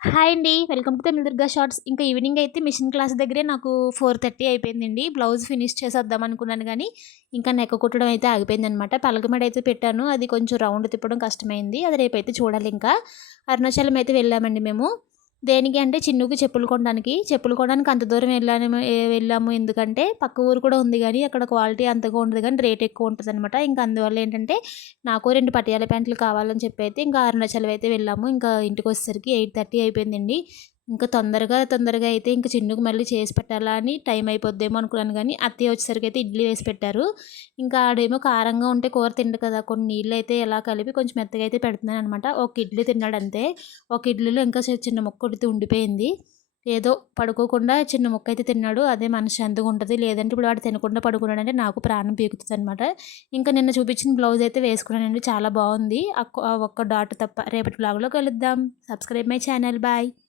Hi అండి. Welcome to Tamil Durga shorts. ఇంకా evening అయితే మిషన్ క్లాస్ దగ్గరే నాకు 4:30 అయిపోయిందండి. బ్లౌజ్ ఫినిష్ చేసేద్దాం అనుకున్నాను గానీ, ఇంకా నెక్క కుట్టడం అయితే ఆగిపోయిందనమాట. పలకమడ అయితే పెట్టాను. అది కొంచెం రౌండ్ తిప్పడం కష్టమైంది. అది రేపైతే చూడాలింకా. అరుణాచలం అయితే వెళ్ళామండి మేము. దేనికి అంటే చిన్నుకి చెప్పులు కొనడానికి. చెప్పులు కొనడానికి అంత దూరం వెళ్ళాము ఎందుకంటే పక్క ఊరు కూడా ఉంది గానీ, అక్కడ క్వాలిటీ అంతగా ఉండదు గానీ రేట్ ఎక్కువ ఉంటదనమాట. ఇంకా అందువల్ల ఏంటంటే, నాకు 2 పటియాలా ప్యాంట్లు కావాలని చెప్పి అయితే ఇంకా అరుణాచలం అయితే వెళ్ళాము. ఇంకా ఇంటికొచ్చేసరికి 8:30 అయిపోయిందండి. ఇంకా తొందరగా అయితే ఇంక చిన్నుకి మళ్ళీ చేసి పెట్టాలా అని టైం అయిపోద్దేమో అనుకున్నాను గానీ, అత్తయ్య వచ్చేసరికి అయితే ఇడ్లీ వేసి పెట్టారు. ఇంకా ఆడేమో కారంగా ఉంటే కూర తినడు కదా! కొన్ని నీళ్ళైతే ఇలా కలిపి కొంచెం మెత్తగా అయితే పెడుతున్నాననమాట. ఒక ఇడ్లీ తిన్నాడంతే. ఒక ఇడ్లీలో ఇంకా చిన్న ముక్క ఉడితే ఉండిపోయింది. ఏదో పడుకోకుండా చిన్న ముక్క అయితే తిన్నాడు. అదే మనశ్శాంతిగా ఉంటది. లేదంటే ఇప్పుడు వాడు తినకుండా పడుకున్నాడంటే నాకు ప్రాణం పీకుతదనమాట. ఇంకా నిన్న చూపించిన బ్లౌజ్ అయితే వేసుకున్నానండి. చాలా బావుంది. ఆ ఒక్క డాట్ తప్ప. రేపటి వ్లాగ్‌లో కలుద్దాం. Subscribe my channel. బాయ్.